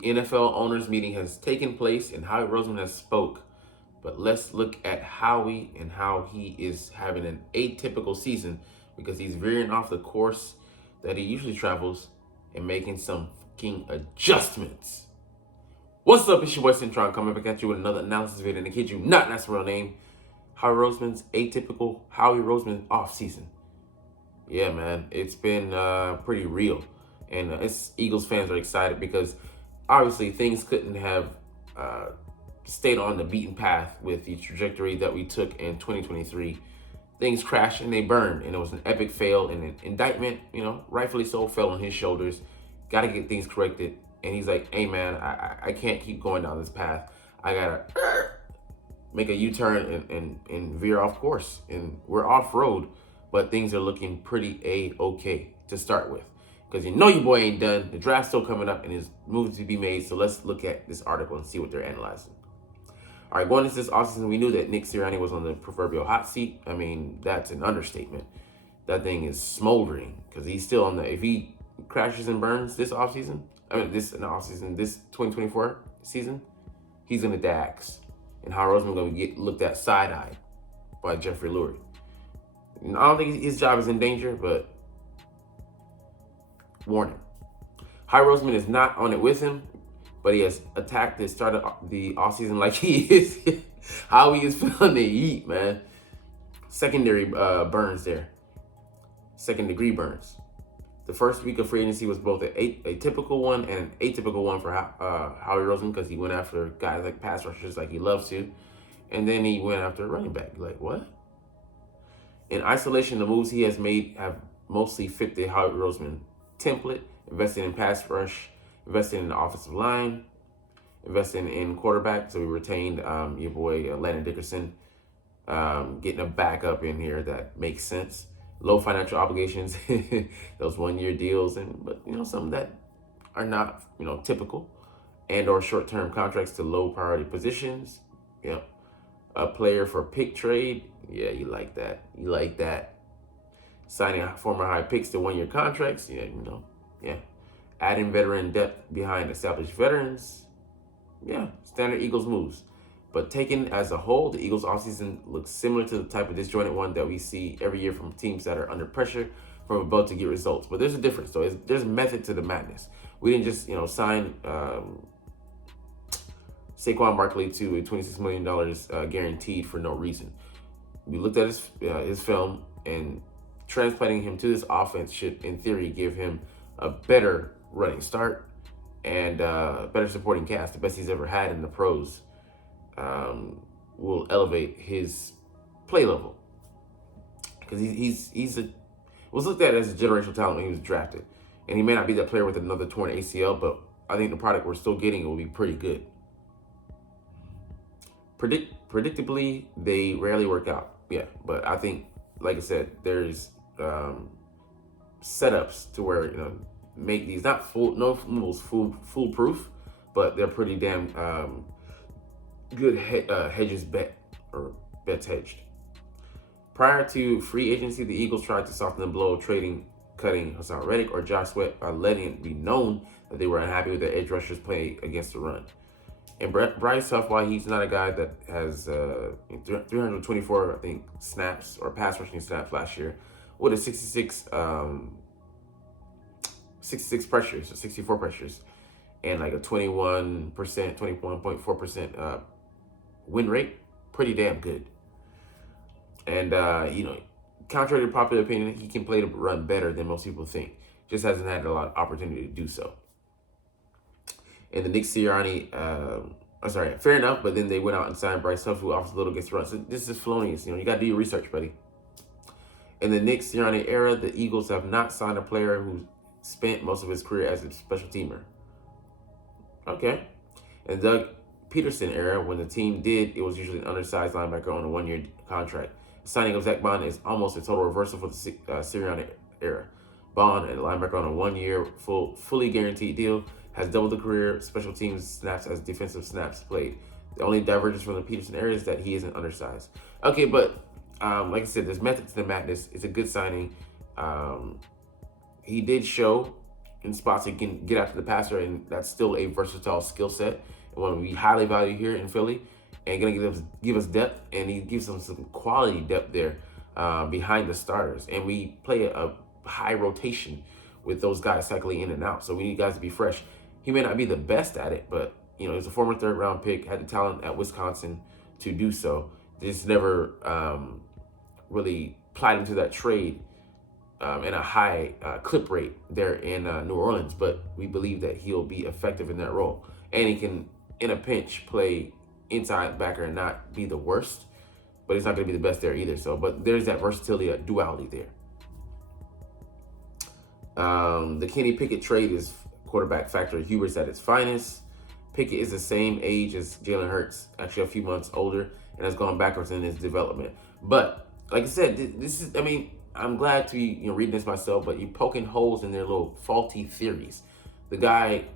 NFL owners meeting has taken place and Howie Roseman has spoke. But let's look at Howie and how he is having an atypical season because he's veering off the course that he usually travels and making some fucking adjustments. What's up? It's your boy Cintron coming back at you with another analysis video. And to kid you not, that's the real name. Howie Roseman's atypical Howie Roseman offseason. Yeah, man, it's been pretty real. And it's Eagles fans are excited because obviously things couldn't have stayed on the beaten path with the trajectory that we took in 2023. Things crashed and they burned, and it was an epic fail, and an indictment, rightfully so, fell on his shoulders. Got to get things corrected. And he's like, hey, man, I can't keep going down this path. I got to make a U-turn and veer off course. And we're off-road, but things are looking pretty A-okay to start with. Because your boy ain't done. The draft's still coming up and there's moves to be made. So let's look at this article and see what they're analyzing. All right, going into this offseason, we knew that Nick Sirianni was on the proverbial hot seat. I mean, that's an understatement. That thing is smoldering because he's still on the, if he crashes and burns this offseason, this 2024 season, he's going to dax. And Howard Roseman going to get looked at side-eyed by Jeffrey Lurie. I don't think his job is in danger, but warning. Howie Roseman is not on it with him, but he has attacked and started the offseason like he is. How he is feeling the heat, man. Secondary burns there. Second-degree burns. The first week of free agency was both a typical one and an atypical one for Howie Roseman because he went after guys like pass rushers like he loves to. And then he went after a running back. Like, what? In isolation, the moves he has made have mostly fit the Howie Roseman template, investing in pass rush, investing in the offensive line, investing in quarterback. So we retained your boy Landon Dickerson, getting a backup in here that makes sense. Low financial obligations, those one-year deals, but some that are not typical, and or short-term contracts to low priority positions. Yeah, a player for pick trade. Yeah, you like that. You like that. Signing former high picks to one-year contracts. Yeah. Adding veteran depth behind established veterans. Yeah, standard Eagles moves. But taken as a whole, the Eagles offseason looks similar to the type of disjointed one that we see every year from teams that are under pressure from above to get results. But there's a difference, though. There's method to the madness. We didn't just, sign Saquon Barkley to a $26 million guaranteed for no reason. We looked at his film, and transplanting him to this offense should, in theory, give him a better running start and better supporting cast, the best he's ever had in the pros. Will elevate his play level because he's was looked at as a generational talent when he was drafted, and he may not be that player with another torn ACL, but I think the product we're still getting will be pretty good. Predictably, they rarely work out. Yeah, but I think, like I said, there's setups to where make these not foolproof, but they're pretty damn good bets hedged. Prior to free agency, the Eagles tried to soften the blow of cutting Hassan Reddick or Josh Sweat by letting it be known that they were unhappy with their edge rushers play against the run. And Bryce Huff, while he's not a guy that has 324, I think, snaps or pass rushing snaps last year, with a 66 pressures, or 64 pressures, and like a 21.4% win rate, pretty damn good. And, contrary to popular opinion, he can play the run better than most people think. Just hasn't had a lot of opportunity to do so. And the Nick Sirianni, fair enough, but then they went out and signed Bryce Huff, who offers a little against the run. So this is felonious. You got to do your research, buddy. In the Nick Sirianni era, the Eagles have not signed a player who spent most of his career as a special teamer. Okay. In Doug Peterson era, when the team did, it was usually an undersized linebacker on a one-year contract. The signing of Zach Bond is almost a total reversal for the Sirianni era. Bond, a linebacker on a one-year fully guaranteed deal, has doubled the career special teams snaps as defensive snaps played. The only divergence from the Peterson era is that he isn't undersized. Okay, but like I said, there's method to the madness. It's a good signing. He did show in spots he can get after the passer, and that's still a versatile skill set. And one we highly value here in Philly, and going to give us depth, and he gives them some quality depth there behind the starters. And we play a high rotation with those guys cycling in and out, so we need guys to be fresh. He may not be the best at it, but he's a former third-round pick, had the talent at Wisconsin to do so. Just never really plied into that trade in a high clip rate there in New Orleans, but we believe that he'll be effective in that role. And he can, in a pinch, play inside backer and not be the worst, but he's not going to be the best there either. So, but there's that versatility, duality there. The Kenny Pickett trade is quarterback factory Hubert's at its finest. Pickett is the same age as Jalen Hurts, actually a few months older, and has gone backwards in his development. But like I said, this is, I'm glad to be reading this myself, but you're poking holes in their little faulty theories. The guy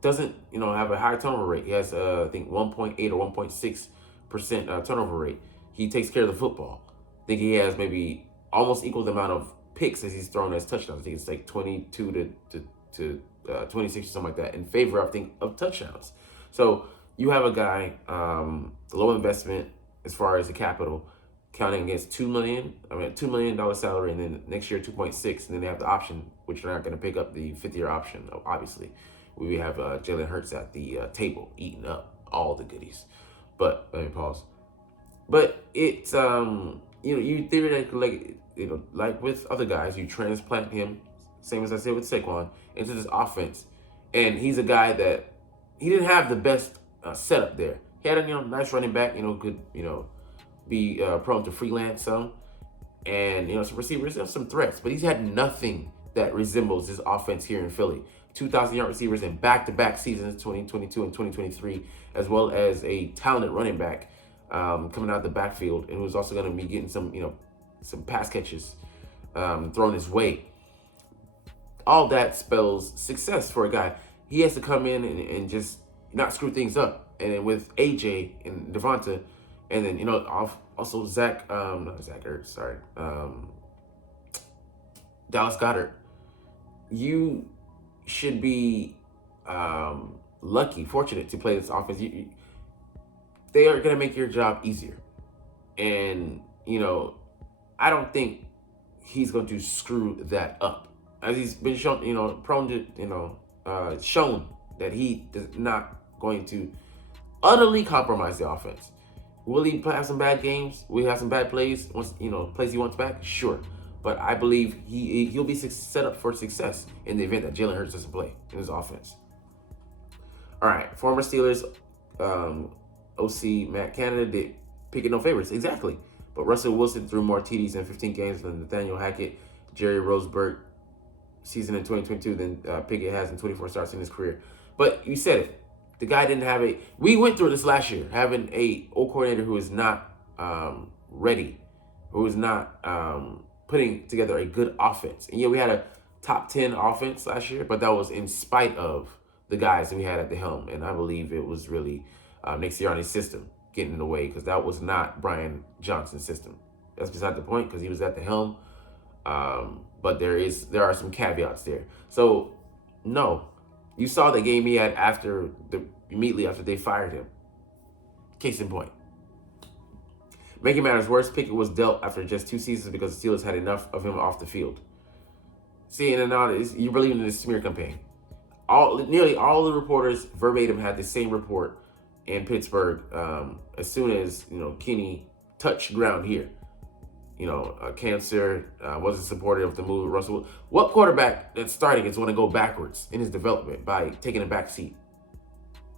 doesn't have a high turnover rate. He has I think 1.8 or 1.6% turnover rate. He takes care of the football. I think he has maybe almost equal the amount of picks as he's thrown as touchdowns. I think it's like 22 to 26 or something like that in favor, I think, of touchdowns. So you have a guy, low investment as far as the capital, counting against $2 million salary, and then next year 2.6, and then they have the option, which they're not going to pick up the 5th-year option. Obviously, we have Jalen Hurts at the table eating up all the goodies. But let me pause. But it's you theoretically, like with other guys, you transplant him, same as I said with Saquon, into this offense, and he's a guy that he didn't have the best setup there. He had a nice running back, could be prone to freelance some, and some receivers have some threats, but he's had nothing that resembles this offense here in Philly. 2,000-yard receivers in back-to-back seasons, 2022 and 2023, as well as a talented running back coming out of the backfield, and who's also going to be getting some pass catches thrown his way. All that spells success for a guy. He has to come in and just not screw things up. And then with AJ and Devonta, and then also Dallas Goedert, you should be fortunate to play this offense. They are going to make your job easier, and I don't think he's going to screw that up, as he's been shown, shown that he is not going to utterly compromise the offense. Will he have some bad games? Will he have some bad plays? Plays he wants back? Sure. But I believe he'll be set up for success in the event that Jalen Hurts doesn't play in his offense. All right. Former Steelers OC Matt Canada did Pickett no favorites. Exactly. But Russell Wilson threw more TDs in 15 games than Nathaniel Hackett, Jerry Roseberg season in 2022 than Pickett has in 24 starts in his career. But you said it. The guy didn't have we went through this last year, having a O-coordinator who is not ready, who is not putting together a good offense. And we had a top 10 offense last year, but that was in spite of the guys that we had at the helm. And I believe it was really Nick Sirianni's system getting in the way, because that was not Brian Johnson's system. That's beside the point, because he was at the helm. But there are some caveats there. So, no. You saw the game he had immediately after they fired him. Case in point. Making matters worse, Pickett was dealt after just 2 seasons because the Steelers had enough of him off the field. See, and now you're believing in this smear campaign. Nearly all the reporters verbatim had the same report in Pittsburgh as soon as Kenny touched ground here. Cancer wasn't supportive of the move with Russell. What quarterback that's starting is going to go backwards in his development by taking a back seat?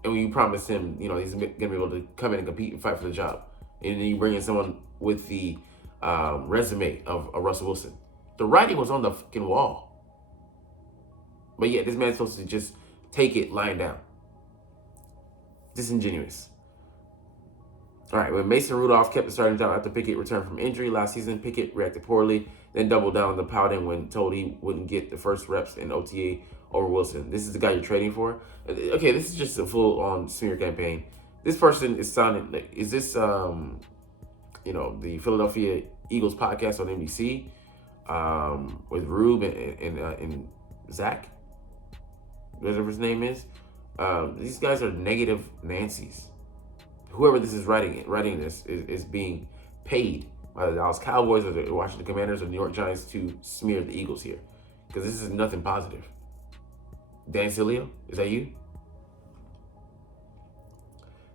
And when you promise him, he's going to be able to come in and compete and fight for the job, and then you bring in someone with the resume of Russell Wilson. The writing was on the fucking wall. But yet, this man's supposed to just take it lying down. Disingenuous. All right, when Mason Rudolph kept the starting job after Pickett returned from injury last season, Pickett reacted poorly, then doubled down on the pouting when told he wouldn't get the first reps in OTA over Wilson. This is the guy you're trading for? Okay, this is just a full-on smear campaign. This person is sounding like, is this, the Philadelphia Eagles podcast on NBC with Rube and Zach? whatever his name is. These guys are negative Nancy's. Whoever this is writing this is being paid by the Dallas Cowboys or the Washington Commanders or the New York Giants to smear the Eagles here, because this is nothing positive. Dan Sileo, is that you?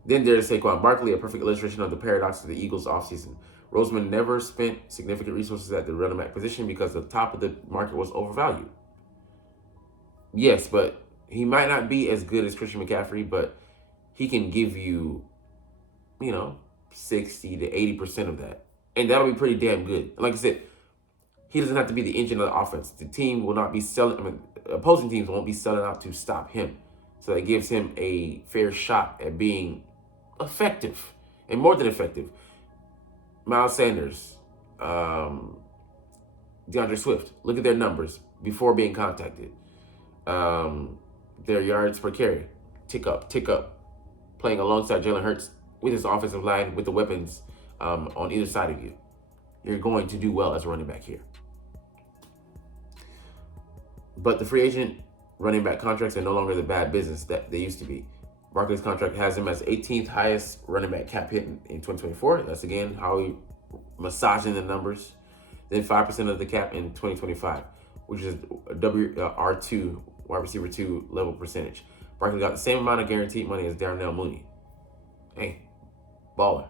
Then there's Saquon Barkley, a perfect illustration of the paradox of the Eagles offseason. Roseman never spent significant resources at the running back position because the top of the market was overvalued. Yes, but he might not be as good as Christian McCaffrey, but he can give you, 60 to 80% of that. And that'll be pretty damn good. Like I said, he doesn't have to be the engine of the offense. The team will not be opposing teams won't be selling out to stop him. So that gives him a fair shot at being effective and more than effective. Miles Sanders, DeAndre Swift, look at their numbers before being contacted. Their yards per carry, tick up, playing alongside Jalen Hurts with his offensive line, with the weapons on either side of you. You're going to do well as a running back here. But the free agent running back contracts are no longer the bad business that they used to be. Barkley's contract has him as 18th highest running back cap hit in 2024. That's, again, Howie massaging the numbers. Then 5% of the cap in 2025, which is a R2, wide receiver 2 level percentage. Barkley got the same amount of guaranteed money as Darnell Mooney. Hey, baller.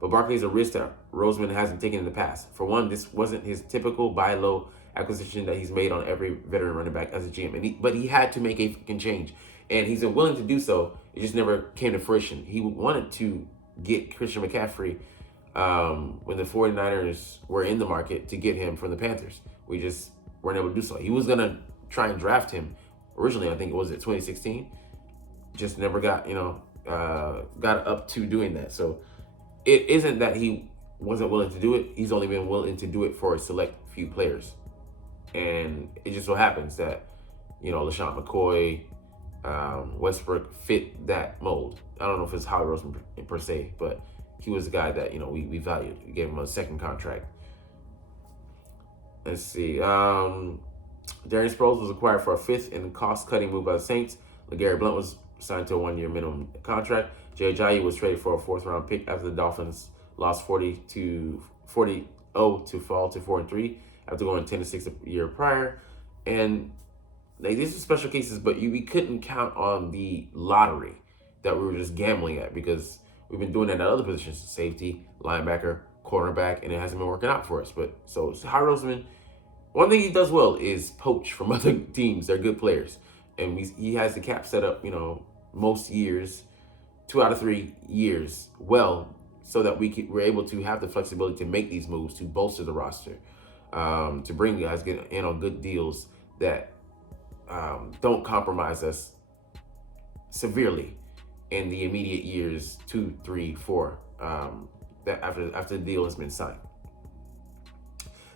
But Barkley is a risk that Roseman hasn't taken in the past. For one, this wasn't his typical buy low acquisition that he's made on every veteran running back as a GM. But he had to make a fucking change. And he's willing to do so. It just never came to fruition. He wanted to get Christian McCaffrey when the 49ers were in the market to get him from the Panthers. We just weren't able to do so. He was going to try and draft him originally, I think it was 2016. Just never got up to doing that. So it isn't that he wasn't willing to do it. He's only been willing to do it for a select few players. And it just so happens that, LaShawn McCoy, Westbrook fit that mold. I don't know if it's Howie Roseman per se, but he was the guy that, we valued. We gave him a second contract. Let's see. Darius Sproles was acquired for a fifth in cost-cutting move by the Saints. LeGarrette Blount was signed to a one-year minimum contract. Jay Ajayi was traded for a fourth-round pick after the Dolphins lost 40-0 to fall to 4-3 after going 10-6 a year prior. And these are special cases, but we couldn't count on the lottery that we were just gambling at, because we've been doing that at other positions: safety, linebacker, cornerback, and it hasn't been working out for us. But so Howie Roseman, one thing he does well is poach from other teams. They're good players, and he has the cap set up, most years, 2 out of 3 years, well, so that we're able to have the flexibility to make these moves to bolster the roster, to bring guys get in on good deals that don't compromise us severely in the immediate years 2, 3, 4 that after the deal has been signed.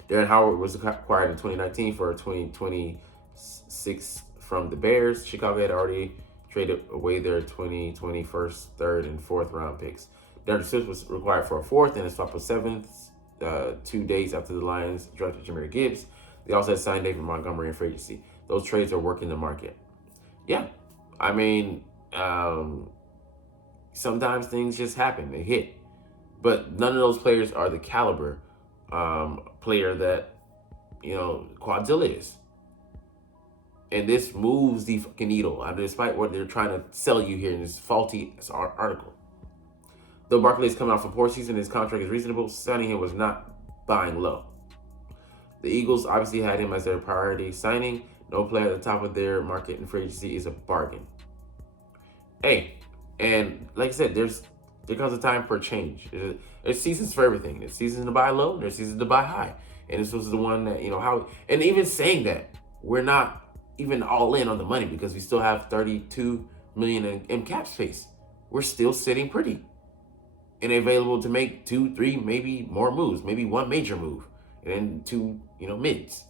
Darren Howard was acquired in 2019 for 2026 from the Bears. Chicago had already traded away their 2020 first, third, and fourth round picks. DeAndre Swift was required for a fourth and a swap of seventh 2 days after the Lions drafted Jahmyr Gibbs. They also had signed David Montgomery in free agency. Those trades are working the market. Yeah, I mean, sometimes things just happen. They hit. But none of those players are the caliber player that, Quadzilla is. And this moves the fucking needle, despite what they're trying to sell you here in this faulty article. Though Barkley is coming off a poor season, his contract is reasonable. Signing him was not buying low. The Eagles obviously had him as their priority signing. No player at the top of their market in free agency is a bargain. Hey, and like I said, there comes a time for change. There's seasons for everything. There's seasons to buy low, there's seasons to buy high. And this was the one that, how, and even saying that, we're not even all in on the money because we still have $32 million in cap space. We're still sitting pretty and available to make 2, 3, maybe more moves, maybe one major move, and then 2, mids.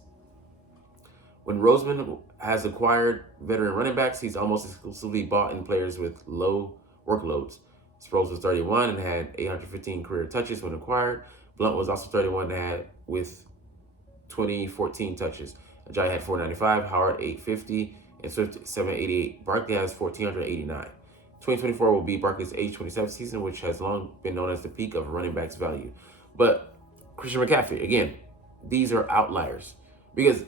When Roseman has acquired veteran running backs, he's almost exclusively bought in players with low workloads. Sproles was 31 and had 815 career touches when acquired. Blount was also 31 and had with 2014 touches. Ajayi had 495, Howard 850, and Swift 788. Barkley has 1,489. 2024 will be Barkley's age 27 season, which has long been known as the peak of running back's value. But Christian McCaffrey, again, these are outliers because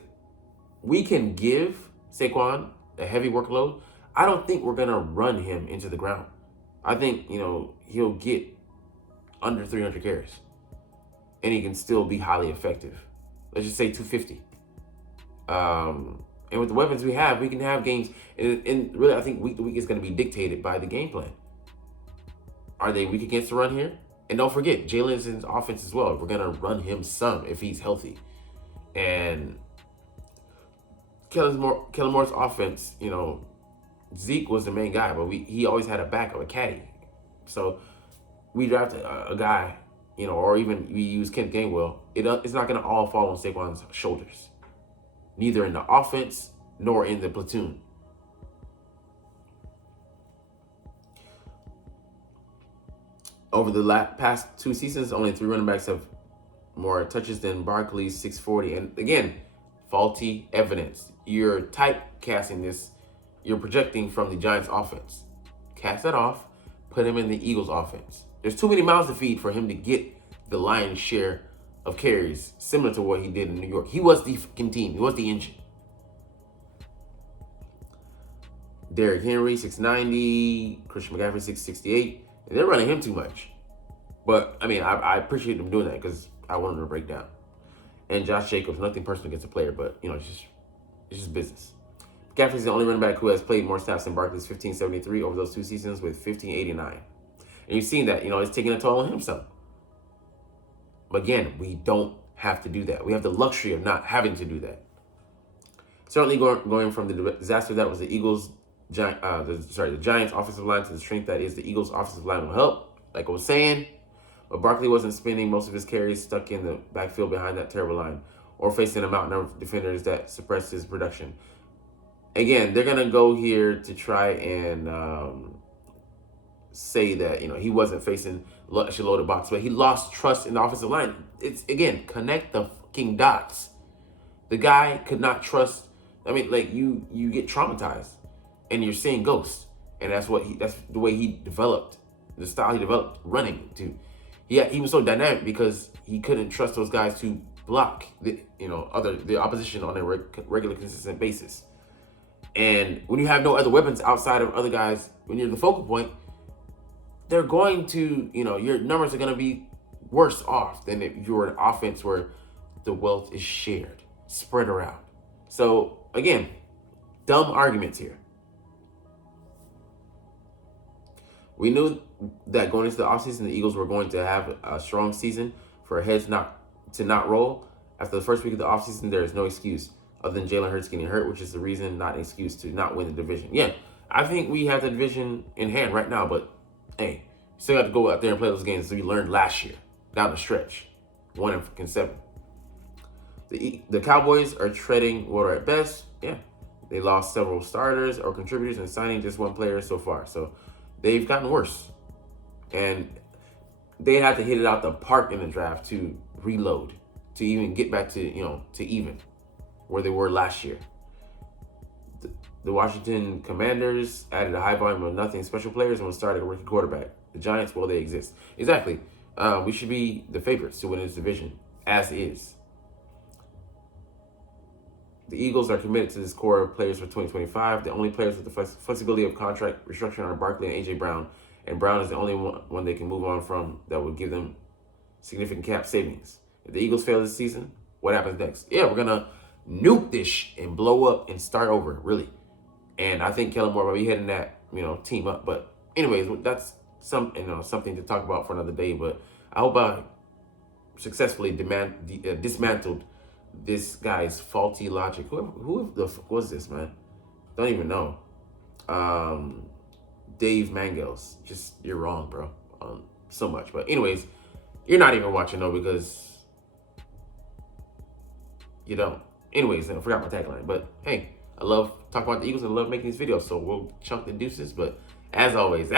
we can give Saquon a heavy workload. I don't think we're going to run him into the ground. I think, he'll get under 300 carries and he can still be highly effective. Let's just say 250. And with the weapons we have, we can have games. And really, I think week to week is going to be dictated by the game plan. Are they weak against the run here? And don't forget, Jalen's in his offense as well. We're going to run him some if he's healthy. And Kellen Moore's offense, Zeke was the main guy, but he always had a backup, a caddy. So we drafted a guy, or even we use Kent Gainwell. It's not going to all fall on Saquon's shoulders, neither in the offense nor in the platoon. Over the past 2 seasons, only 3 running backs have more touches than Barkley's 640. And again, faulty evidence. You're typecasting this. You're projecting from the Giants' offense. Cast that off. Put him in the Eagles' offense. There's too many mouths to feed for him to get the lion's share of carries, similar to what he did in New York. He was the fucking team. He was the engine. Derrick Henry, 690. Christian McCaffrey, 668. They're running him too much. But, I appreciate them doing that because I want them to break down. And Josh Jacobs, nothing personal against a player, but, it's just business. McCaffrey's the only running back who has played more snaps than Barkley's 1,573 over those 2 seasons with 1,589. And you've seen that, it's taking a toll on him some. But again, we don't have to do that. We have the luxury of not having to do that. Certainly going from the disaster that was the Giants' offensive line to the strength that is the Eagles' offensive line will help, like I was saying. But Barkley wasn't spending most of his carries stuck in the backfield behind that terrible line or facing a mountain of defenders that suppressed his production. Again, they're going to go here to try and say that, he wasn't facing a loaded box, but he lost trust in the offensive line. It's, again, connect the fucking dots. The guy could not trust. You get traumatized and you're seeing ghosts. And that's the way he developed, the style he developed running to. He was so dynamic because he couldn't trust those guys to block the opposition on a regular, consistent basis. And when you have no other weapons outside of other guys, when you're the focal point, they're going to, your numbers are going to be worse off than if you're an offense where the wealth is shared, spread around. So, again, dumb arguments here. We knew that going into the offseason, the Eagles were going to have a strong season for heads not roll. After the first week of the offseason, there is no excuse other than Jalen Hurts getting hurt, which is the reason, not an excuse to not win the division. Yeah, I think we have the division in hand right now, but hey, you still got to go out there and play those games that we learned last year down the stretch. 1-7. The Cowboys are treading water at best. Yeah, they lost several starters or contributors and signing just one player so far. So they've gotten worse. And they had to hit it out the park in the draft to reload, to even get back to, to even where they were last year. The Washington Commanders added a high volume of nothing special players and will start a rookie quarterback. The Giants, well, they exist. Exactly. We should be the favorites to win this division, as is. The Eagles are committed to this core of players for 2025. The only players with the flexibility of contract restructuring are Barkley and A.J. Brown. And Brown is the only one they can move on from that would give them significant cap savings. If the Eagles fail this season, what happens next? Yeah, we're going to nuke this and blow up and start over, really. And I think Kellen Moore might be heading that, team up. But anyways, that's something to talk about for another day. But I hope I successfully dismantled this guy's faulty logic. Who the fuck was this, man? Don't even know. Dave Mangels. Just, you're wrong, bro. So much. But anyways, you're not even watching, though, because you don't. Anyways, I forgot my tagline. But hey, I love talking about the Eagles and I love making these videos. So we'll chunk the deuces. But as always,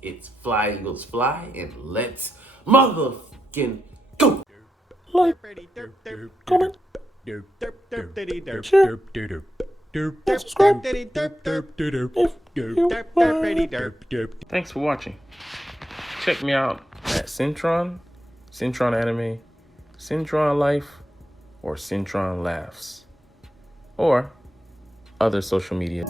it's fly, Eagles, fly. And let's motherfucking go. Like, comment, share. Subscribe. Thanks for watching. Check me out at Cintron, Cintron Anime, Cintron Life, or Cintron Laughs, or other social media.